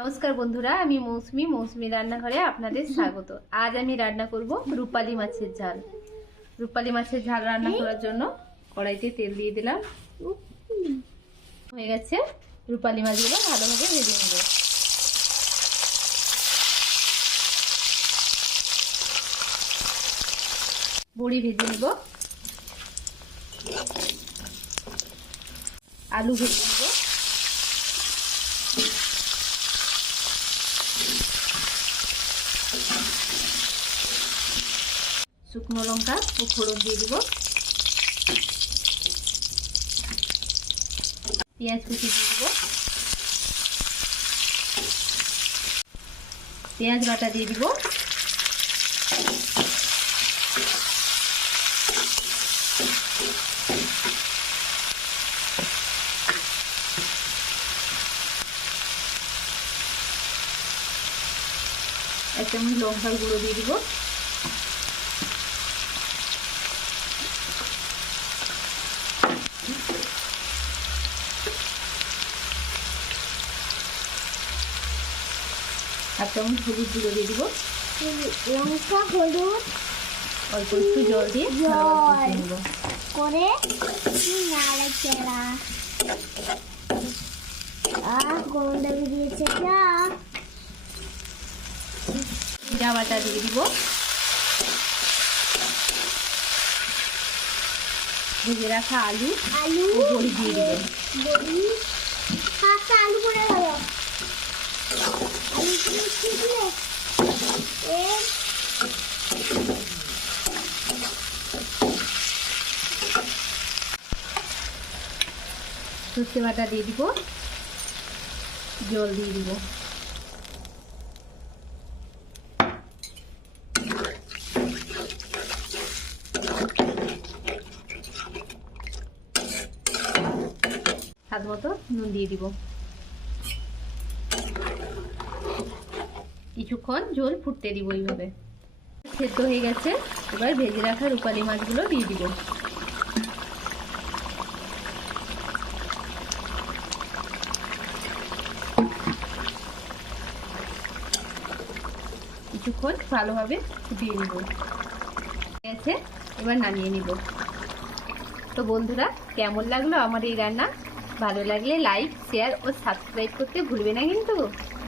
নমস্কার বন্ধুরা, আমি মৌসুমি রান্নাঘরে আপনাদের স্বাগত। আজ আমি রান্না করব রূপালী মাছের ঝাল। রূপালী মাছের ঝাল রান্না করার জন্য কড়াইতে তেল দিয়ে দিলাম। হয়ে গেছে, রূপালী মাছগুলো ভালোভাবে ভেজে নেব। বড়ি ভেজে নেব, আলু ভেজে নেব, শুকনো লঙ্কা ও ফোড়ন দিয়ে দিব, পেঁয়াজ কুচি দিয়ে দিব, পেঁয়াজ বাটা দিয়ে দিব, এক চামচ লঙ্কার গুঁড়ো দিয়ে দিব, এক চামচ হলুদ গুঁড়ো দিয়ে দিব, লঙ্কা হলুদ অল্প একটু জল দিয়ে নেব করে নাড়াচাড়া গন্ধ বেরিয়েছে। জিরা বাটা দিয়ে দিব, ভেজে রাখা আলু ও বড়ি দিয়ে দিব। বড়ি কাঁচা আলু পড়ে গেল, আলু দিয়ে সর্ষে বাটা দিয়ে দিব, জল দিয়ে দিব, স্বাদ মতো নুন দিয়ে দিব। কিছুক্ষণ ঝোল ফুটতে দিব। এইভাবে সেদ্ধ হয়ে গেছে, এবার ভেজে রাখা রূপালী মাছগুলো দিয়ে দিব। কিছুক্ষণ ভালোভাবে ফুটিয়ে নিব। গেছে, এবার নামিয়ে নিব। তো বন্ধুরা, কেমন লাগলো আমার এই রান্না? ভালো লাগলে লাইক, শেয়ার ও সাবস্ক্রাইব করতে ভুলবে না কিন্তু।